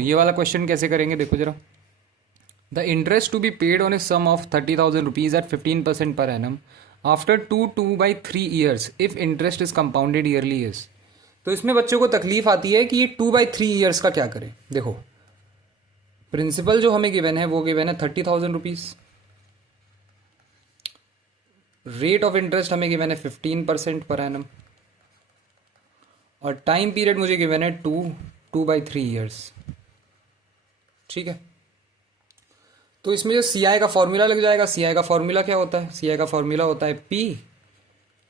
ये वाला क्वेश्चन कैसे करेंगे देखो जरा। The interest to be paid on a sum of 30,000 rupees at 15% per annum after 2/3 years if interest is compounded yearly is. तो इसमें बच्चों को तकलीफ आती है कि ये 2/3 ईयर्स का क्या करें। देखो प्रिंसिपल जो हमें गिवन है वो गिवन है 30,000 रुपीज, रेट ऑफ इंटरेस्ट हमें गिवन है 15% पर एनम, और टाइम पीरियड मुझे गिवन है 2/3 ईयर्स। ठीक है, तो इसमें जो सी आई का फॉर्मूला लग जाएगा। सी आई का फॉर्मूला क्या होता है? सी आई का फॉर्मूला होता है P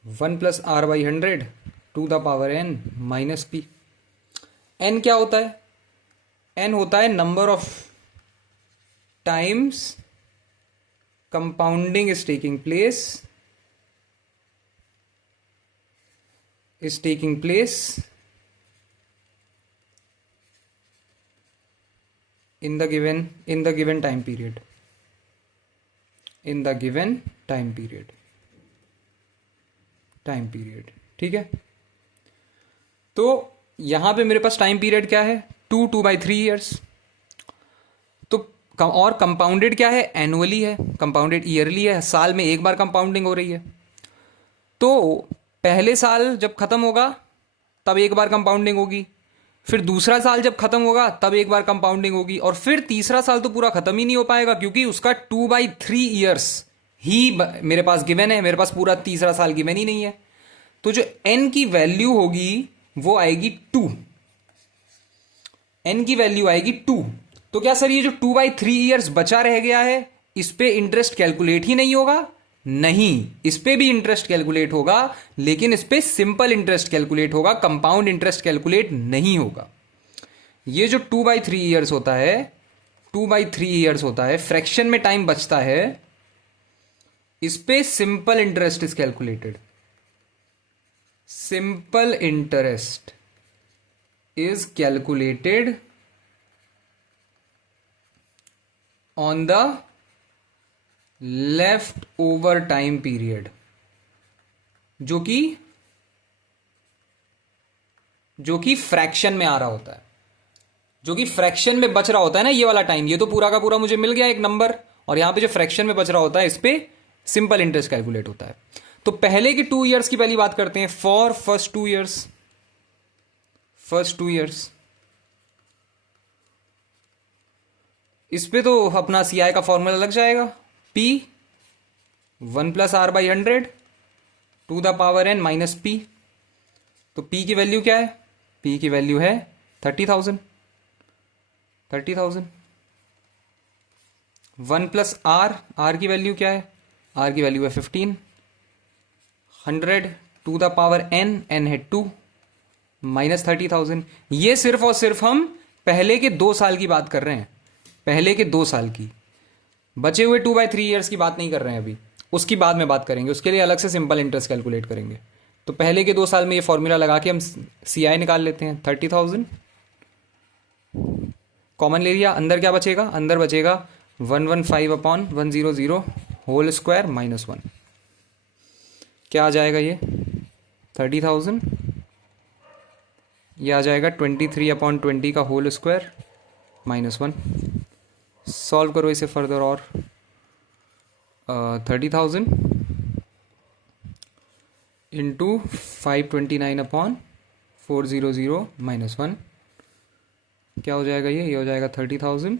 1+R/100 to the power n minus P. n क्या होता है? n होता है number of times compounding is taking place in the given time period, ठीक है। तो यहां पे मेरे पास टाइम पीरियड क्या है? 2/3 ईयर्स। तो और कंपाउंडेड क्या है? एनुअली है, कंपाउंडेड ईयरली है, साल में एक बार कंपाउंडिंग हो रही है। तो पहले साल जब खत्म होगा तब एक बार कंपाउंडिंग होगी, फिर दूसरा साल जब खत्म होगा तब एक बार कंपाउंडिंग होगी, और फिर तीसरा साल तो पूरा खत्म ही नहीं हो पाएगा क्योंकि उसका 2/3 ईयर्स ही मेरे पास गिवन है। मेरे पास पूरा तीसरा साल गिवन ही नहीं है। तो जो n की वैल्यू होगी वो आएगी 2। n की वैल्यू आएगी 2। तो क्या सर ये जो 2/3 ईयर्स बचा रह गया है इस पे इंटरेस्ट कैलकुलेट ही नहीं होगा? नहीं, इस पे भी इंटरेस्ट कैलकुलेट होगा, लेकिन इस पे सिंपल इंटरेस्ट कैलकुलेट होगा, कंपाउंड इंटरेस्ट कैलकुलेट नहीं होगा। ये जो 2/3 ईयर्स होता है, 2/3 ईयर्स होता है, फ्रैक्शन में टाइम बचता है, इस पे simple interest is calculated. Simple interest is calculated on the left over time period, जो कि फ्रैक्शन में आ रहा होता है, जो कि फ्रैक्शन में बच रहा होता है ना, ये वाला टाइम। ये तो पूरा का पूरा मुझे मिल गया एक नंबर, और यहां पे जो फ्रैक्शन में बच रहा होता है इस पे सिंपल इंटरेस्ट कैलकुलेट होता है। तो पहले की 2 ईयर्स की पहली बात करते हैं। फॉर फर्स्ट 2 ईयर्स, इस पे तो अपना सी आई का फॉर्मूला लग जाएगा। P 1+R/100 to the power n minus P. तो P की वैल्यू क्या है? P की वैल्यू है 30,000। 1+R की वैल्यू क्या है? R की वैल्यू है 15। 100 टू द पावर n है 2 माइनस 30,000। ये सिर्फ और सिर्फ हम पहले के 2 साल की बात कर रहे हैं, पहले के 2 साल की। बचे हुए 2/3 ईयर्स की बात नहीं कर रहे हैं अभी, उसकी बाद में बात करेंगे, उसके लिए अलग से सिंपल इंटरेस्ट कैलकुलेट करेंगे। तो पहले के 2 साल में ये फॉर्मूला लगा के हम सी आई निकाल लेते हैं। 30,000 कॉमन ले लिया, अंदर क्या बचेगा? अंदर बचेगा 115/100 होल स्क्वायर माइनस 1। क्या आ जाएगा ये? 30,000। ये आ जाएगा 23/20 का होल स्क्वायर माइनस 1। सॉल्व करो इसे फर्दर, और 30,000 इंटू 529/400 माइनस 1। क्या हो जाएगा ये? हो जाएगा 30,000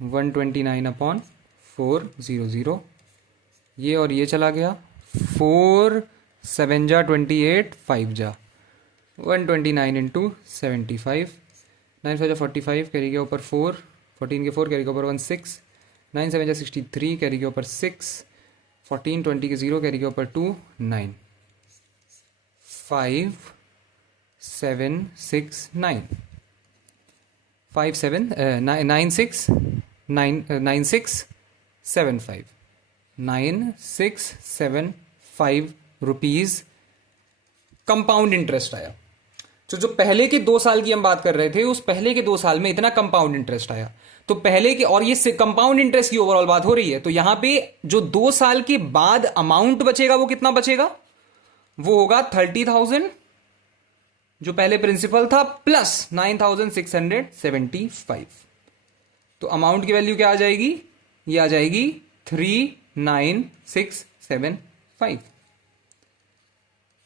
129/400। ये और ये चला गया, 4 7 जा 28, 5 जा 129 इंटू 75, 9 5 45, कैरी के ऊपर 4, 14 के 4, कैरी के ऊपर 1 6, 9 7 63, कैरी के ऊपर 6, 14 20 के 0, कैरी के ऊपर 2 9, 5 7 6 9, 5 7 9 6 9 6 7 5 9 6 7 5 रुपीज कंपाउंड इंटरेस्ट आया। जो पहले के 2 साल की हम बात कर रहे थे, उस पहले के 2 साल में इतना कंपाउंड इंटरेस्ट आया। तो पहले के, और ये कंपाउंड इंटरेस्ट की ओवरऑल बात हो रही है, तो यहां पे जो 2 साल के बाद अमाउंट बचेगा वो कितना बचेगा? वो होगा 30,000 जो पहले प्रिंसिपल था प्लस 9675। तो अमाउंट की वैल्यू क्या आ जाएगी, ये आ जाएगी 39675।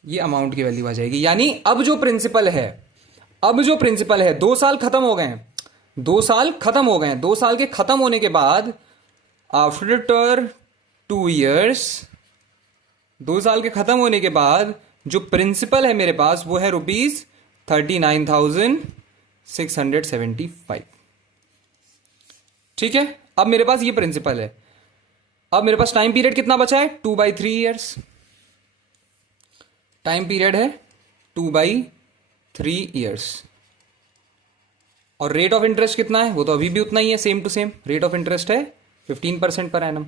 ये अमाउंट की वैल्यू आ जाएगी। यानी अब जो प्रिंसिपल है 2 साल खत्म हो गए हैं, 2 साल खत्म हो गए हैं, 2 साल के खत्म होने के बाद आफ्टर 2 इयर्स, 2 साल के खत्म होने के बाद जो प्रिंसिपल है मेरे पास वो है ₹39,675। ठीक है, अब मेरे पास ये प्रिंसिपल है। अब मेरे पास टाइम पीरियड कितना बचा है, 2/3 ईयर्स। टाइम पीरियड है 2/3 ईयर्स। और रेट ऑफ इंटरेस्ट कितना है, वो तो अभी भी उतना ही है, same to same. Rate of interest है 15% per annum.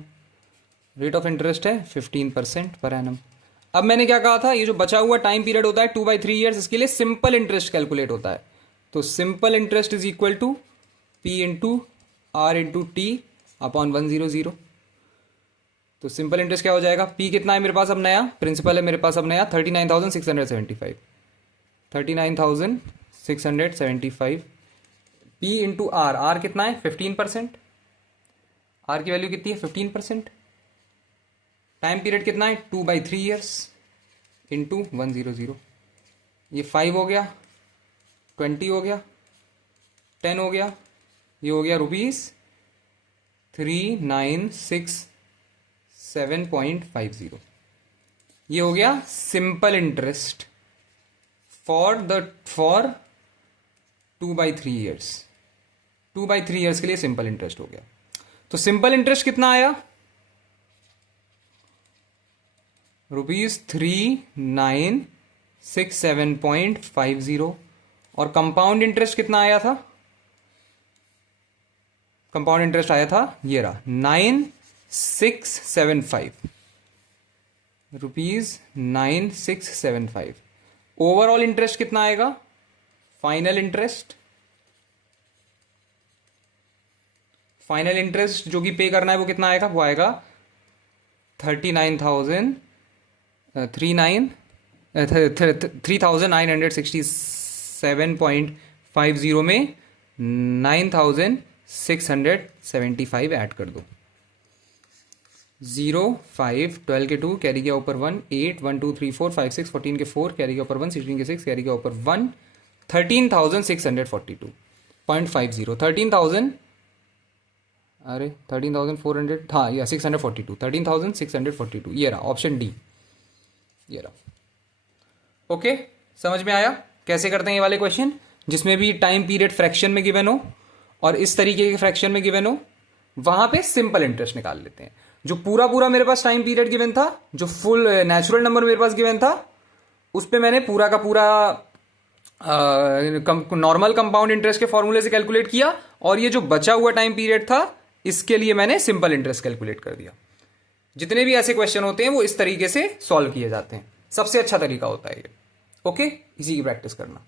Rate of interest है 15% पर एनम। अब मैंने क्या कहा था, ये जो बचा हुआ टाइम पीरियड होता है 2/3 ईयर्स, इसके लिए सिंपल इंटरेस्ट कैलकुलेट होता है। तो simple interest is equal to P into R into T upon 100। तो सिंपल इंटरेस्ट क्या हो जाएगा, पी कितना है मेरे पास अब नया, प्रिंसिपल है मेरे पास अब नया 39,675। 39,675 पी इंटू आर, आर कितना है 15%। आर की वैल्यू कितनी है 15%। टाइम पीरियड कितना है 2/3 ईयर्स इंटू 100। ये 5 हो गया, 20 हो गया, 10 हो गया, ये हो गया ₹3967.50। ये हो गया simple interest for 2/3 years. 2/3 years के लिए सिंपल इंटरेस्ट हो गया। तो सिंपल इंटरेस्ट कितना आया, ₹3967.50। और कंपाउंड इंटरेस्ट कितना आया था, कंपाउंड इंटरेस्ट आया था ये रहा 9675 ₹9675। ओवरऑल इंटरेस्ट कितना आएगा, फाइनल इंटरेस्ट जो कि पे करना है वो कितना आएगा, वो आएगा 3967.50 में 9675 ऐड कर दो। 0 5 12 के 2 कैरी के ऊपर 1 8 1 2 3 4 5 6 14 के 4 कैरी के ऊपर 1 16 के 6 कैरी के ऊपर 1 13,642.50 13,400 हाँ या 642 13,642 ये रहा ऑप्शन डी, ये रहा। ओके, समझ में आया कैसे करते हैं ये वाले क्वेश्चन, जिसमें भी टाइम पीरियड फ्रैक्शन में गिवन हो और इस तरीके के फ्रैक्शन में गिवन हो, वहां पे सिंपल इंटरेस्ट निकाल लेते हैं। जो पूरा मेरे पास टाइम पीरियड गिवन था, जो फुल नेचुरल नंबर मेरे पास गिवन था, उस पे मैंने पूरा का पूरा नॉर्मल कंपाउंड इंटरेस्ट के फॉर्मूले से कैलकुलेट किया, और ये जो बचा हुआ टाइम पीरियड था इसके लिए मैंने सिंपल इंटरेस्ट कैलकुलेट कर दिया। जितने भी ऐसे क्वेश्चन होते हैं वो इस तरीके से सॉल्व किए जाते हैं, सबसे अच्छा तरीका होता है ये। ओके, इसी की प्रैक्टिस करना।